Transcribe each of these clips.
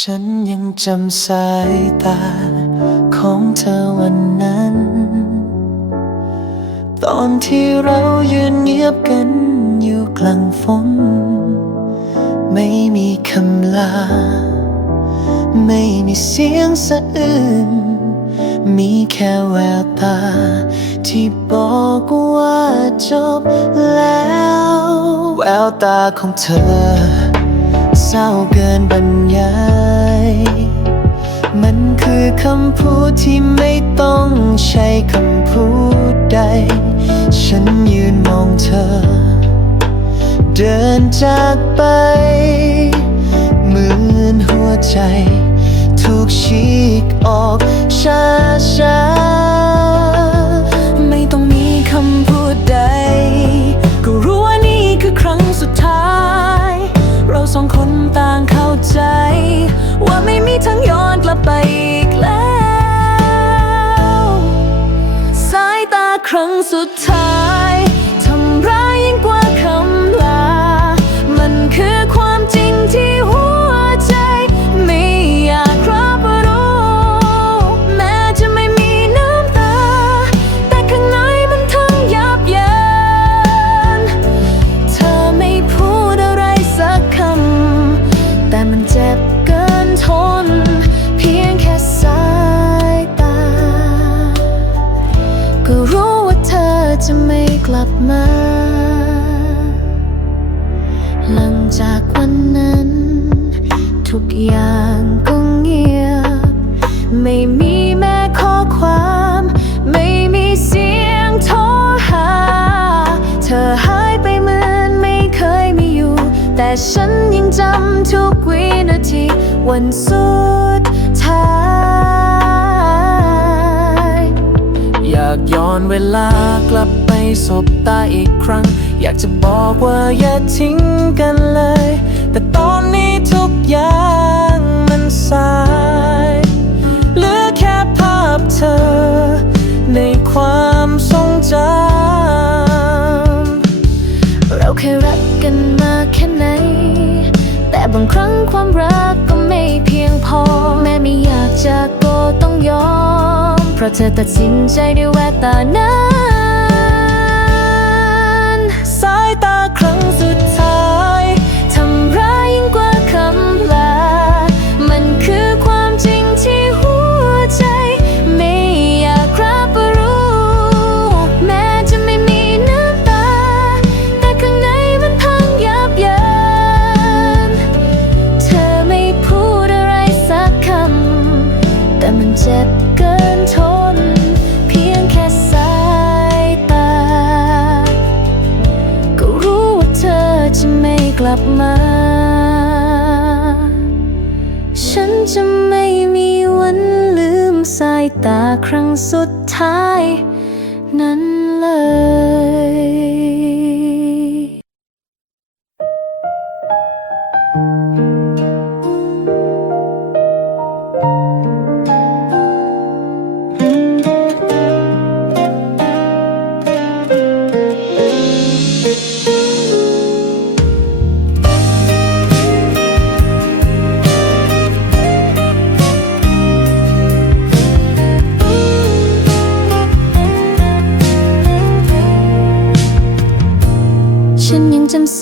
ฉันยังจำสายตาของเธอวันนั้น ตอนที่เรายืนเงียบกันอยู่กลางฝน ไม่มีคำลา ไม่มีเสียงสะอื้น มีแค่แววตา ที่บอกว่าจบแล้ว แววตาของเธอ เศร้าเกินบรรยาย มันคือคำพูดที่ไม่ต้องใช้คำพูดใด ฉันยืนมองเธอ เดินจากไปเหมือนหัวใจ ถูกฉีกออกช้าช้า ครั้งสุดท้าย ลับมา หลังจากวันนั้น ทุกอย่างก็เงียบ ไม่มีแม้ข้อความ ไม่มีเสียงโทรหา เธอหายไปเหมือนไม่เคยมีอยู่ แต่ฉันยังจำทุกวินาทีวันสุดากย้อนเวลากลับไปสบตาอีกครั้ง อยากจะบอกว่าอย่าทิ้งกันเลย แต่ตอนนี้ทุกอย่างมันสายเหลือแค่ภาพเธอ ในความทรงจำเราเคยรักกันมาแค่ไหน แต่บางครั้งความรักก็ไม่เพียงพอ แม้ไม่อยากจะก็ต้องยอม ราะเธอตัดสินใจด้วยแววตานั้น ลับมา ฉันจะไม่มีวันลืมสายตาครั้งสุดท้าย นั้นเลย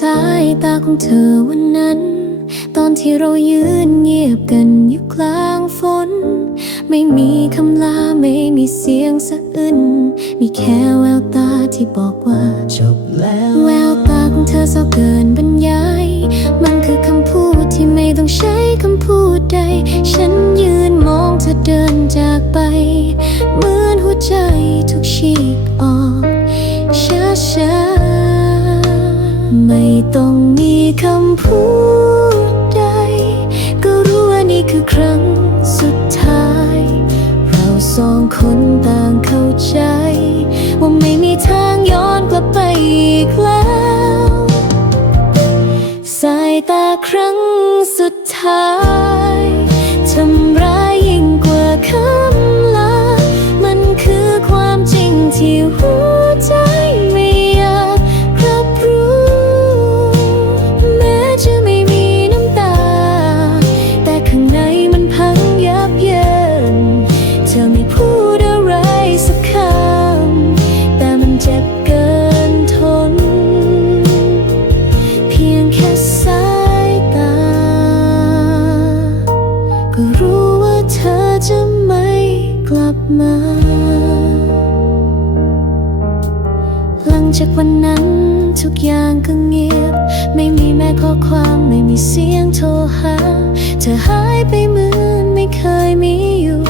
สายตาของเธอวันนั้น ตอนที่เรายืนเงียบกันอยู่กลางฝน ไม่มีคำลาไม่มีเสียงสะอื้นมีแค่แววตาที่บอกว่าจบแล้วแววตาของเธอเศร้าเกินบรรยาย มันคือคำพูดที่ไม่ต้องใช้คำพูดใด ฉันยืนมองเธอเดินจากไป เหมือนหัวใจถูกฉีกออก ไม่ต้องมีคำพูดใด ก็รู้ว่านี่คือครั้งสุดท้าย เราสองคนต่างเข้าใจ ว่าไม่มีทางย้อนกลับไปอีกแล้ว สายตาครั้งสุดท้ายทำร้ายยิ่งกว่าคำลา มันคือความจริงที่หัว ทุกอย่างก็เงียบ ไม่มีแม้ข้อความไม่มีเสียงโทรหา เธอหายไปเหมือนไม่เคยมีอยู่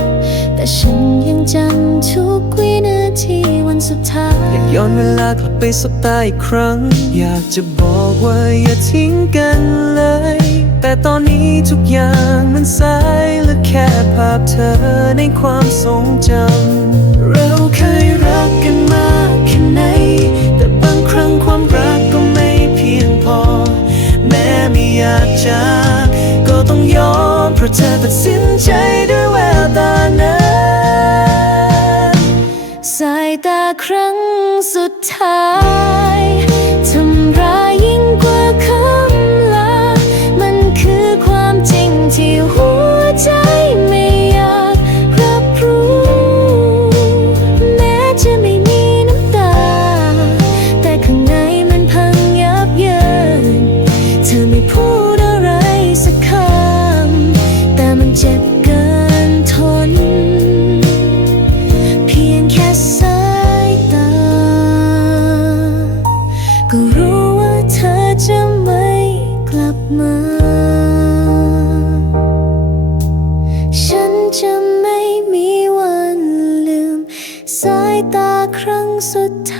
แต่ฉันยังจำทุกวินาทีวันสุดท้าย อยากย้อนเวลากลับไปสบตาอีกครั้ง อยากจะบอกว่าอย่าทิ้งกันเลย แต่ตอนนี้ทุกอย่างมันสายเหลือแค่ภาพเธอในความทรงจำเราเคยรักกัน จาก ก็ต้องยอมเพราะเธอตัดสินใจด้วย เธอจะไม่กลับมา ฉันจะไม่มีวันลืม สายตาครั้งสุดท้าย